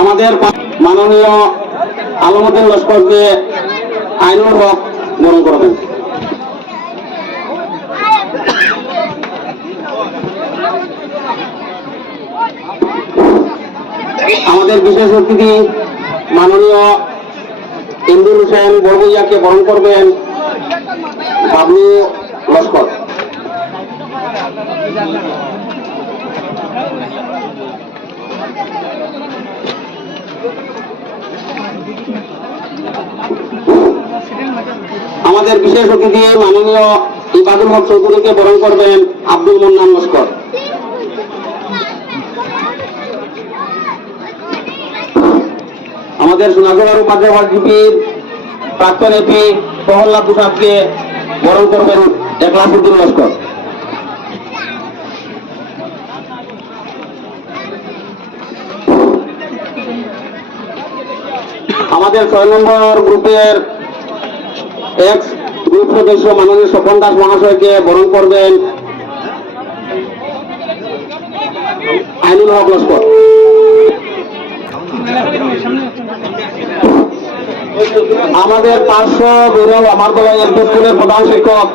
আমাদের মাননীয় আলমুদ্দিন লস্করকে আইনুল হক করবেন। আমাদের বিশেষ অতিথি মাননীয় ইন্দুল হোসেন বড়বইয়াকে বরণ করবেন বাবলু লস্কর। আমাদের বিশেষ অতিথি মাননীয় ইবাদুল হক চৌধুরীকে বরণ করবেন আব্দুল মন্নান লস্কর। আমাদের সোনাগড়ার উপাধ্যায় জিপির প্রাক্তন এপি প্রহ্লাদ প্রসাদকে বরণ করবেন একলাফুদ্দিন লস্কর। আমাদের ছয় নম্বর গ্রুপের এক্স গ্রুপ সদস্য মাননীয় স্বপন দাস মহাশয়কে বরণ করবেন। আইনুল হক লস্কর। আমাদের পার্শ্ব গৌরব আমার দল এলপি স্কুলের প্রধান শিক্ষক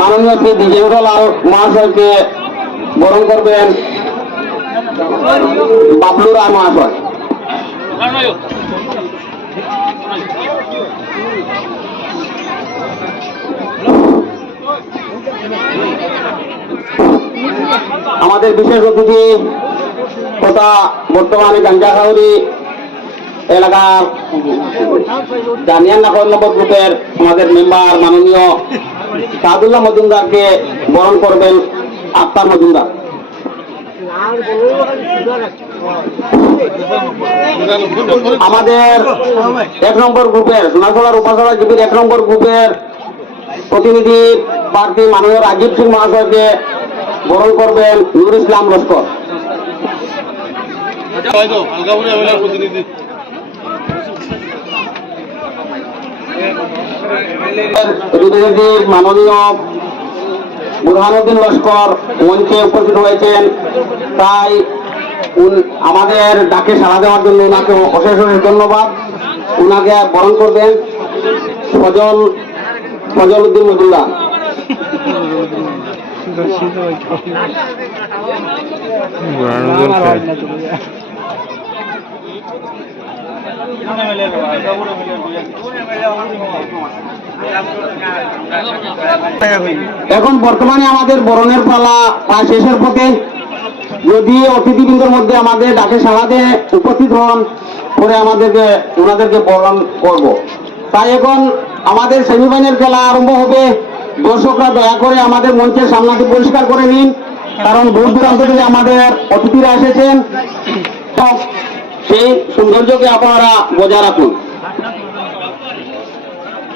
মাননীয় শ্রী দ্বিজেন্দ্র লাল মহাশয়কে বরণ করবেন। বাবলু রায় মহাশয়। আমাদের বিশেষ অতিথি তথা বর্তমানে গাঞ্জাখাউরি এলাকার জানিয়ান নম্বর গ্রুপের আমাদের মেম্বার মাননীয় সাদুল্লাহ মজুমদারকে বরণ করবেন আক্তার মজুমদার। আমাদের এক নম্বর গ্রুপের সোনাখোলার উপাসনা জীবীর এক নম্বর গ্রুপের প্রতিনিধি প্রার্থী মাননীয় রাজীব সিং মহাশয়কে বরণ করবেন নুর ইসলাম লস্কর। প্রতিনিধি মাননীয় বুরহানুদ্দিন লস্কর মঞ্চে উপস্থিত হয়েছেন। তাই আমাদের ডাকে সাড়া দেওয়ার জন্য ওনাকে অশেষ অশেষ ধন্যবাদ। ওনাকে বরণ করবেন ফজল ফজল উদ্দিন মজুল্লাহ এখন বর্তমানে আমাদের বরণের পালা প্রায় শেষের পথে। যদি অতিথিবৃন্দের মধ্যে আমাদের ডাকে সাড়া দিয়ে উপস্থিত হন, পরে আমাদেরকে, ওনাদেরকে বরণ করব। তাই এখন আমাদের সেমিফাইনাল খেলা আরম্ভ হবে। দর্শকরা দয়া করে আমাদের মঞ্চের সামনাটি পরিষ্কার করে নিন, কারণ দূর দূরান্ত থেকে আমাদের অতিথিরা এসেছেন। সেই সৌন্দর্যকে আপনারা বজায় রাখুন।